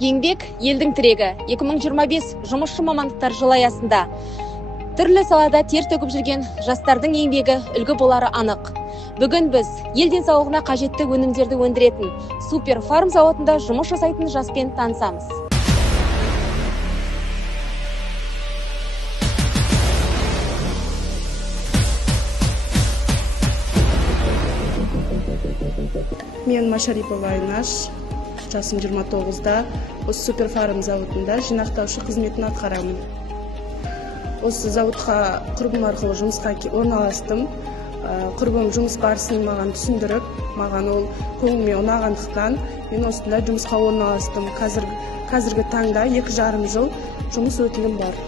Еңбек елдің тірегі. 2025 жұмысшы мамандықтар жылы аясында түрлі салада тер төгіп жүрген жастардың еңбегі үлгі болары анық. Бүгін біз ел денсаулығына қажетті өнімдерді өндіретін Супер Фарм зауытында жұмыс жасайтын жаспен танысамыз. Мен Машарипова Айнаш, жасым 29-да, осы Супер Фарм зауытында жинақтаушы қызметін атқарамын. Осы зауытқа құрбым арқылы жұмысқа орналастым. Құрбым жұмыс барысын маған түсіндіріп, маған ол көңіліме ұнағандықтан мен осында жұмысқа орналастым. Қазіргі таңда 2,5 жыл жұмыс өтілім бар.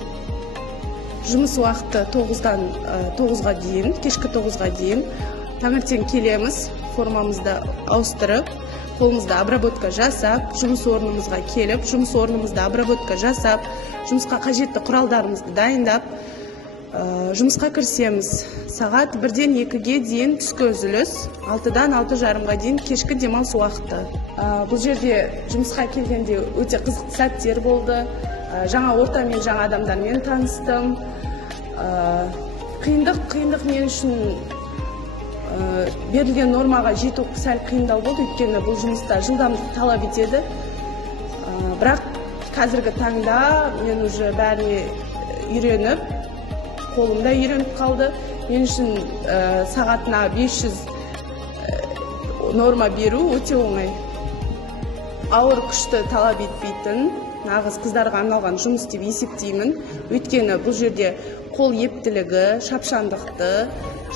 Жұмыс уақыты 9-дан 9-ға дейін, кешкі 9-ға дейін. Таңертең келеміз, формамызды ауыстырып, қолымызда обработка жасап, жұмыс орнымызға келіп, жұмыс орнымызда обработка жасап, жұмысқа қажетті құралдарымызды дайындап, жұмысқа кірісеміз. Сағат 1-ден 2-ге дейін түскі үзіліс, 6-дан 6:30-ға дейін кешкі демалыс уақыты. Бұл жерде жұмысқа келгенде өте қызықты сәттер болды. Жаңа ортамен, жаңа адамдармен таныстым. Қиындық мен үшін берілген нормаға жету сәл қиындау болды, өйткені бұл жұмыста жылдамдық талап етеді. Бірақ қазіргі таңда мен уже бәріне үйреніп, қолымда үйреніп қалды. Мен үшін сағатына 500 норма беру өте оңай. Ауыр күшті талап етпейтін, нағыз қыздарға арналған жұмыс деп есептеймін. Өйткені бұл жерде қол ептілігі, шапшаңдықты,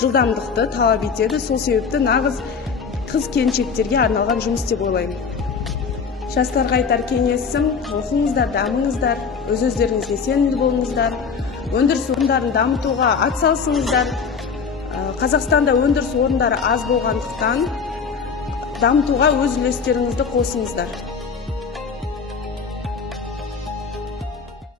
жылдамдықты талап етеді. Сол себепті нағыз қыз-келіншектерге арналған жұмыс деп ойлаймын. Жастарға айтар кеңесім: оқыңыздар, дамыңыздар, өз-өздеріңізге сенімді болыңыздар, өндіріс орындарын дамытуға атсалысыңыздар. Қазақстанда өндіріс орындары аз болғандықтан дамытуға өз үлестеріңізді қосыңыздар.